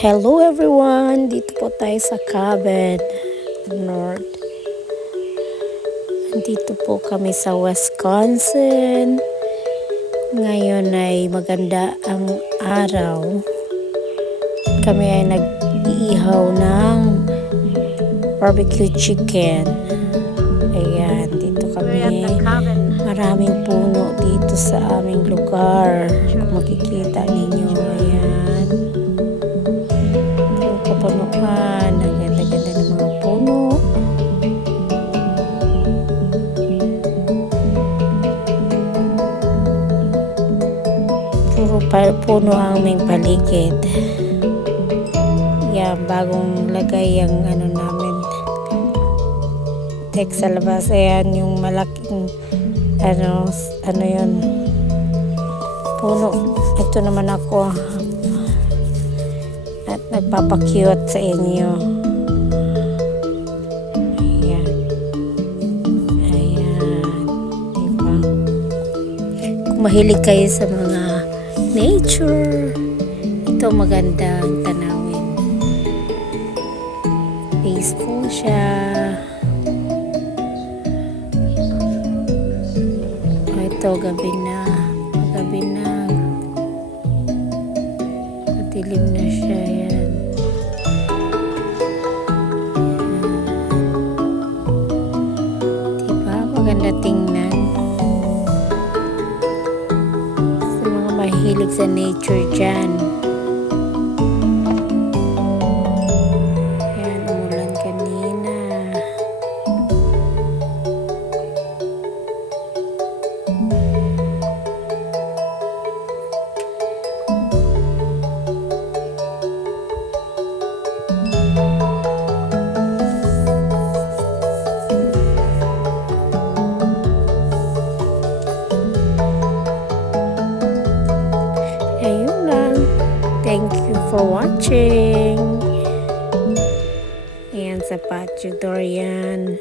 Hello everyone! Dito po tayo sa Cabin North. Dito po kami sa Wisconsin. Ngayon ay maganda ang araw. Kami ay nag-iihaw ng barbecue chicken. Ayan, dito kami. Maraming puno dito sa aming lugar. Kung makikita ninyo, ayan. Kapunuan, ang ganda-ganda ng mga puno. Puro puno ang aming paligid. Yan, bagong lagay ang namin. Tek sa labas, ayan yung malaking ano yun, puno. Ito naman ako at nagpapakyut sa inyo. Ayan. Ayan. Diba? Kung mahilig kayo sa mga nature, ito magandang tanawin. Peaceful siya. Ito, gabi na. Madilim na siya. Yan. Diba? Maganda tingnan. Sa mga mahilig sa nature dyan. Yan, umulan kanina. Ayun lang. Thank you for watching. Ayan sa patio door yan.